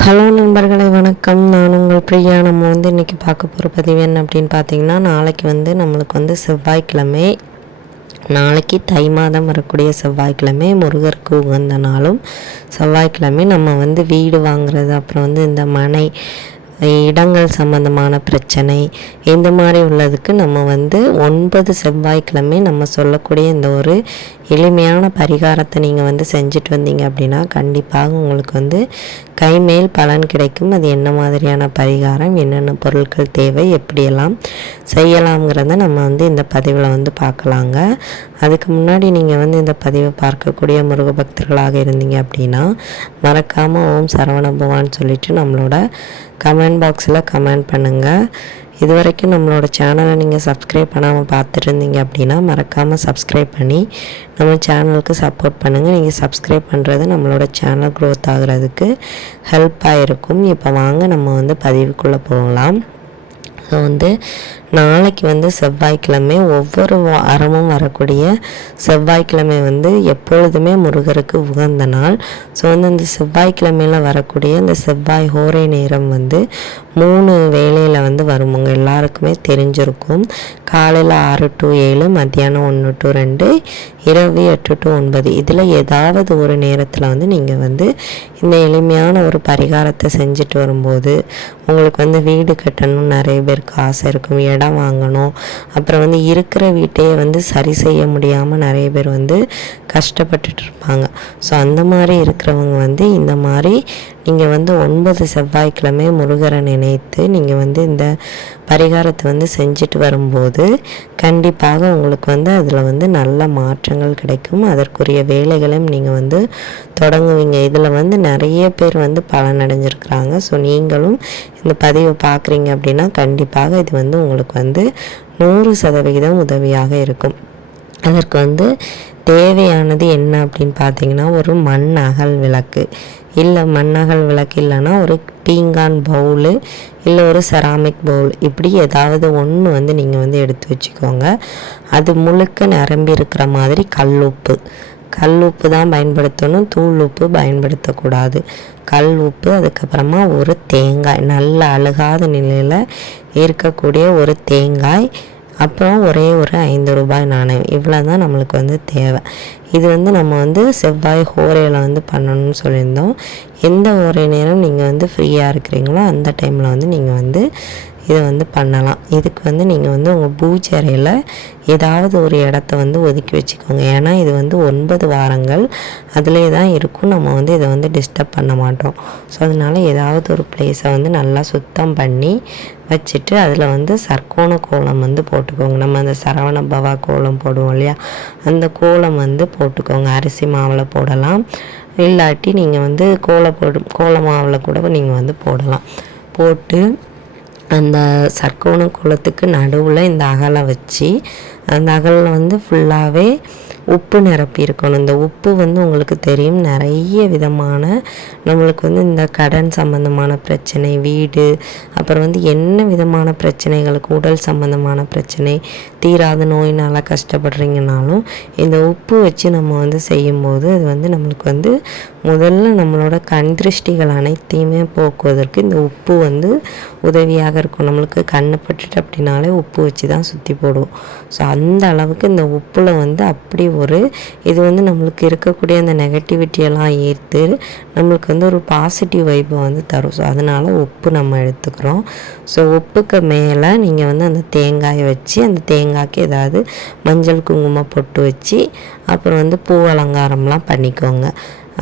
Hello நண்பர்களே, வணக்கம். நான் உங்கள் பிரியா. நம்ம இன்றைக்கி பார்க்க போகிற பதிவு என்ன அப்படின்னு பார்த்தீங்கன்னா, நாளைக்கு நம்மளுக்கு செவ்வாய்க்கிழமை. நாளைக்கு தை மாதம் வரக்கூடிய செவ்வாய்க்கிழமை முருகருக்கு உகந்த நாளும் செவ்வாய்க்கிழமை. நம்ம வீடு வாங்குறது, அப்புறம் இந்த மனை இடங்கள் சம்மந்தமான பிரச்சனை, இந்த மாதிரி உள்ளதுக்கு நம்ம 9 செவ்வாய்க்கிழமை நம்ம சொல்லக்கூடிய இந்த ஒரு எளிமையான பரிகாரத்தை நீங்கள் செஞ்சுட்டு வந்தீங்க அப்படின்னா கண்டிப்பாக உங்களுக்கு கைமேல் பலன் கிடைக்கும். அது என்ன மாதிரியான பரிகாரம், என்னென்ன பொருட்கள் தேவை, எப்படியெல்லாம் செய்யலாம்ங்கிறத நம்ம இந்த பதிவில் பார்க்கலாங்க. அதுக்கு முன்னாடி நீங்கள் இந்த பதிவை பார்க்கக்கூடிய முருக பக்தர்களாக இருந்தீங்க அப்படின்னா மறக்காமல் ஓம் சரவண பவான்னு சொல்லிவிட்டு நம்மளோட கமெண்ட் பாக்ஸில் கமெண்ட் பண்ணுங்கள். இது வரைக்கும் நம்மளோட சேனலை நீங்கள் சப்ஸ்கிரைப் பண்ணாமல் பார்த்துருந்தீங்க அப்படின்னா மறக்காமல் சப்ஸ்கிரைப் பண்ணி நம்ம சேனலுக்கு சப்போர்ட் பண்ணுங்கள். நீங்கள் சப்ஸ்கிரைப் பண்ணுறது நம்மளோட சேனல் க்ரோத் ஆகிறதுக்கு ஹெல்ப்பாக இருக்கும். இப்போ வாங்க நம்ம பதிவுக்குள்ளே போகலாம். ஸோ நாளைக்கு செவ்வாய்க்கிழமை, ஒவ்வொரு வாரமும் வரக்கூடிய செவ்வாய்க்கிழமை எப்பொழுதுமே முருகருக்கு உகந்த நாள். ஸோ இந்த செவ்வாய்க்கிழமையில் வரக்கூடிய இந்த செவ்வாய் ஹோரை நேரம் 3 வேளையில் வருமுங்க. எல்லாருக்குமே தெரிஞ்சிருக்கும். காலையில் 6 to 7, மத்தியானம் 1 to 2, இரவு 8 to 9. இதில் ஏதாவது ஒரு நேரத்தில் நீங்கள் இந்த எளிமையான ஒரு பரிகாரத்தை செஞ்சுட்டு வரும்போது உங்களுக்கு வீடு கட்டணும் நிறைய பேருக்கு ஆசை இருக்கும், இடம் வாங்கணும், அப்புறம் இருக்கிற வீட்டையே சரி செய்ய முடியாமல் நிறைய பேர் கஷ்டப்பட்டுட்டு இருப்பாங்க. ஸோ அந்த மாதிரி இருக்கிறவங்க இந்த மாதிரி நீங்கள் 9 செவ்வாய்க்கிழமை முருகரை நினைத்து நீங்கள் இந்த பரிகாரத்தை செஞ்சுட்டு வரும்போது கண்டிப்பாக உங்களுக்கு அதில் நல்ல மாற்றங்கள் கிடைக்கும். அதற்குரிய வேலைகளையும் நீங்கள் தொடங்குவீங்க. இதில் நிறைய பேர் பலனடைஞ்சிருக்கிறாங்க. ஸோ நீங்களும் இந்த பதிவை பார்க்குறீங்க அப்படின்னா கண்டிப்பாக இது உங்களுக்கு 100% உதவியாக இருக்கும். அதற்கு தேவையானது என்ன அப்படின்னு பார்த்தீங்கன்னா, ஒரு மண் அகல் விளக்கு, இல்லை மண் அகல் விளக்கு இல்லைன்னா ஒரு பீங்கான் பவுலு, இல்லை ஒரு செராமிக் பவுல், இப்படி ஏதாவது ஒன்று நீங்கள் எடுத்து வச்சுக்கோங்க. அது முழுக்க நிரம்பி இருக்கிற மாதிரி கல் உப்பு தான் பயன்படுத்தணும், தூள் உப்பு பயன்படுத்தக்கூடாது. கல் உப்பு, அதுக்கப்புறமா ஒரு தேங்காய், நல்ல அழுகாத நிலையில் இருக்கக்கூடிய ஒரு தேங்காய், அப்புறம் ஒரே ஒரு 5 ரூபாய் நாணயம். இவ்வளோ தான் நம்மளுக்கு தேவை. இது நம்ம செவ்வாய் ஹோரையில் பண்ணணும்னு சொல்லியிருந்தோம். எந்த ஹோரை நேரம் நீங்கள் ஃப்ரீயாக இருக்கிறீங்களோ அந்த டைமில் நீங்கள் இதை பண்ணலாம். இதுக்கு நீங்கள் உங்கள் பூஜை அறையில் ஏதாவது ஒரு இடத்த ஒதுக்கி வச்சுக்கோங்க. ஏன்னா இது 9 வாரங்கள் அதிலே தான் இருக்கும். நம்ம இதை டிஸ்டர்ப் பண்ண மாட்டோம். ஸோ அதனால் ஏதாவது ஒரு பிளேஸை நல்லா சுத்தம் பண்ணி வச்சுட்டு அதில் சர்க்கோண கோலம் போட்டுக்கோங்க. நம்ம அந்த சரவண பவா கோலம் போடுவோம் இல்லையா, அந்த கோலம் போட்டுக்கோங்க. அரிசி மாவில் போடலாம், இல்லாட்டி நீங்கள் கோல மாவில் கூட நீங்கள் போடலாம். போட்டு அந்த சர்க்கோண கோலத்துக்கு நடுவில் இந்த அகலை வச்சு அந்த அகலில் ஃபுல்லாகவே உப்பு நிரப்பி இருக்கணும். இந்த உப்பு உங்களுக்கு தெரியும், நிறைய விதமான நம்மளுக்கு இந்த கடன் சம்மந்தமான பிரச்சனை, வீடு, அப்புறம் என்ன விதமான பிரச்சனைகளுக்கு, உடல் சம்மந்தமான பிரச்சனை, தீராத நோயினால் கஷ்டப்படுறீங்கனாலும் இந்த உப்பு வச்சு நம்ம செய்யும்போது அது நம்மளுக்கு முதல்ல நம்மளோட கண் திருஷ்டிகள் அனைத்தையுமே போக்குவதற்கு இந்த உப்பு உதவியாக இருக்கும். நம்மளுக்கு கண்ணு பட்டுட்டு அப்படின்னாலே உப்பு வச்சு தான் சுற்றி போடுவோம். ஸோ அந்த அளவுக்கு இந்த உப்பில் அப்படி ஒரு இது நம்மளுக்கு இருக்கக்கூடிய அந்த நெகட்டிவிட்டியெல்லாம் ஈர்த்து நம்மளுக்கு ஒரு பாசிட்டிவ் வைப்பை தரும். ஸோ அதனால் உப்பு நம்ம எடுத்துக்கிறோம். ஸோ உப்புக்கு மேலே நீங்கள் அந்த தேங்காயை வச்சு அந்த தேங்காய்க்கு ஏதாவது மஞ்சள் குங்குமம் பொட்டு வச்சு அப்புறம் பூ அலங்காரம்லாம் பண்ணிக்கோங்க.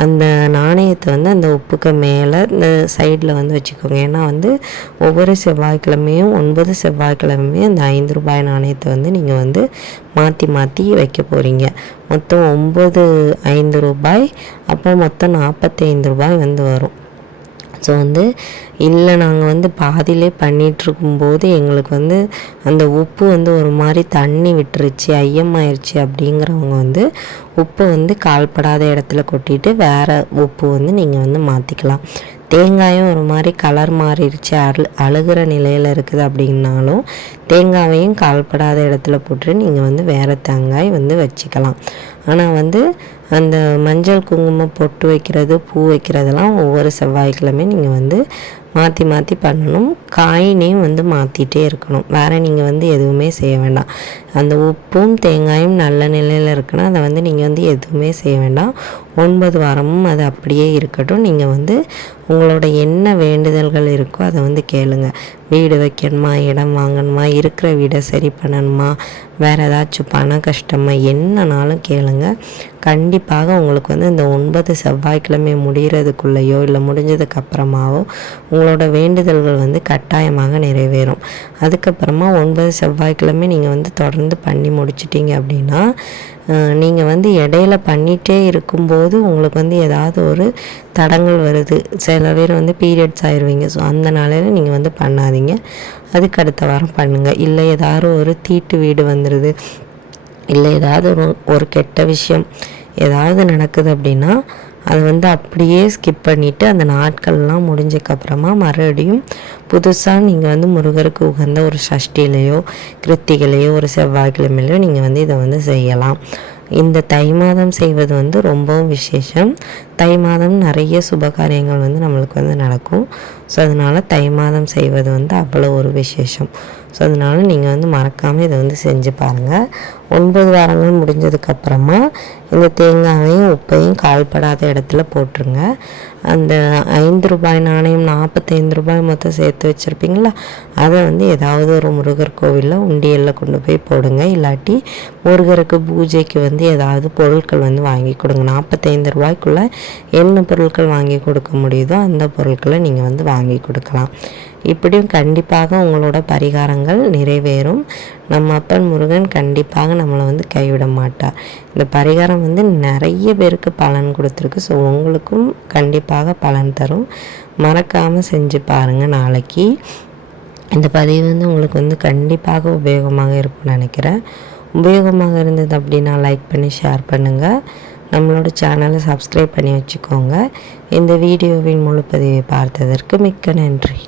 அந்த நாணயத்தை அந்த உப்புக்கு மேலே இந்த சைடில் வச்சுக்கோங்க. ஏன்னா ஒவ்வொரு செவ்வாய்க்கிழமையும் 9 செவ்வாய்க்கிழமையும் அந்த 5 ரூபாய் நாணயத்தை நீங்கள் மாற்றி மாற்றி வைக்க போகிறீங்க. மொத்தம் 9 5 ரூபாய், அப்போ மொத்தம் 45 ரூபாய் வரும். ஸோ இல்லை நாங்கள் பாதியிலே பண்ணிகிட்ருக்கும்போது எங்களுக்கு அந்த உப்பு ஒரு மாதிரி தண்ணி விட்டுருச்சு, ஐயமாயிருச்சு அப்படிங்கிறவங்க உப்பை கால்படாத இடத்துல கொட்டிட்டு வேறு உப்பு நீங்கள் மாற்றிக்கலாம். தேங்காயும் ஒரு மாதிரி கலர் மாறிடுச்சு, அழுகிற நிலையில் இருக்குது அப்படின்னாலும் தேங்காயையும் கால்படாத இடத்துல போட்டு நீங்கள் வேறு தேங்காய் வச்சுக்கலாம். ஆனால் அந்த மஞ்சள் குங்குமம் பொட்டு வைக்கிறது, பூ வைக்கிறதெல்லாம் ஒவ்வொரு செவ்வாய்க்கிழமை நீங்கள் வந்து மாற்றி மாற்றி பண்ணணும். காயினையும் வந்து மாற்றிட்டே இருக்கணும். வேறு நீங்கள் வந்து எதுவுமே செய்ய வேண்டாம். அந்த உப்பும் தேங்காயும் நல்ல நிலையில் இருக்குன்னா அதை வந்து நீங்கள் வந்து எதுவுமே செய்ய வேண்டாம். 9 வாரமும் அது அப்படியே இருக்கட்டும். நீங்கள் வந்து உங்களோட என்ன வேண்டுதல்கள் இருக்கோ அதை வந்து கேளுங்க. வீடு வைக்கணுமா, இடம் வாங்கணுமா, இருக்கிற வீடை சரி பண்ணணுமா, வேறு ஏதாச்சும் பண கஷ்டமா, என்னன்னாலும் கேளுங்க. கண்டிப்பாக உங்களுக்கு வந்து இந்த 9 செவ்வாய்க்கிழமை முடிகிறதுக்குள்ளேயோ இல்லை முடிஞ்சதுக்கப்புறமாவோ உங்களோட வேண்டுதல்கள் வந்து கட்டாயமாக நிறைவேறும். அதுக்கப்புறமா 9 செவ்வாய்க்கிழமை நீங்கள் வந்து தொடர்ந்து பண்ணி முடிச்சிட்டிங்க அப்படின்னா, நீங்கள் வந்து இடையில பண்ணிகிட்டே இருக்கும்போது உங்களுக்கு வந்து ஏதாவது ஒரு தடங்கள் வருது. சில பேர் வந்து பீரியட்ஸ் ஆயிடுவீங்க. ஸோ அந்த நாளையில் நீங்கள் வந்து பண்ணாதீங்க. அதுக்கு அடுத்த வாரம் பண்ணுங்கள். இல்லை ஏதாவது ஒரு தீட்டு வீடு வந்துடுது, இல்லை ஏதாவது ஒரு கெட்ட விஷயம் ஏதாவது நடக்குது அப்படின்னா அதை வந்து அப்படியே ஸ்கிப் பண்ணிவிட்டு அந்த நாட்கள்லாம் முடிஞ்சக்கப்புறமா மறுபடியும் புதுசாக நீங்கள் வந்து முருகருக்கு உகந்த ஒரு சஷ்டிலையோ கிருத்திகைலையோ ஒரு செவ்வாய்க்கிழமையிலையோ நீங்கள் வந்து இதை வந்து செய்யலாம். இந்த தை மாதம் செய்வது வந்து ரொம்பவும் விசேஷம். தை மாதம் நிறைய சுபகாரியங்கள் வந்து நம்மளுக்கு வந்து நடக்கும். ஸோ அதனால் தை மாதம் செய்வது வந்து அவ்வளோ ஒரு விசேஷம். ஸோ அதனால் நீங்கள் வந்து மறக்காமல் இதை வந்து செஞ்சு பாருங்கள். 9 வாரங்கள் முடிஞ்சதுக்கப்புறமா இந்த தேங்காயையும் உப்பையும் கால்படாத இடத்துல போட்டுருங்க. அந்த 5 ரூபாய் நாணயம் 45 ரூபாய் மொத்தம் சேர்த்து வச்சுருப்பீங்களா, அதை வந்து ஏதாவது ஒரு முருகர் கோவிலில் உண்டியலில் கொண்டு போய் போடுங்க. இல்லாட்டி முருகருக்கு பூஜைக்கு வந்து ஏதாவது பொருட்கள் வந்து வாங்கி கொடுங்க. 45 ரூபாய்க்குள்ளே என்ன பொருட்கள் வாங்கி கொடுக்க முடியுதோ அந்த பொருட்களை நீங்கள் வந்து வாங்கி கொடுக்கலாம். இப்படியும் கண்டிப்பாக உங்களோட பரிகாரங்கள் நிறைவேறும். நம்ம அப்பன் முருகன் கண்டிப்பாக நம்மளை வந்து கைவிட மாட்டார். இந்த பரிகாரம் வந்து நிறைய பேருக்கு பலன் கொடுத்துருக்கு. ஸோ உங்களுக்கும் கண்டிப்பாக பலன் தரும். மறக்காமல் செஞ்சு பாருங்கள். நாளைக்கு இந்த பதிவு வந்து உங்களுக்கு வந்து கண்டிப்பாக உபயோகமாக இருக்கும்னு நினைக்கிறேன். உபயோகமாக இருந்தது அப்படின்னா லைக் பண்ணி ஷேர் பண்ணுங்கள். நம்மளோட சேனலை சப்ஸ்கிரைப் பண்ணி வச்சுக்கோங்க. இந்த வீடியோவின் முழு பதிவை பார்த்ததற்கு மிக்க நன்றி.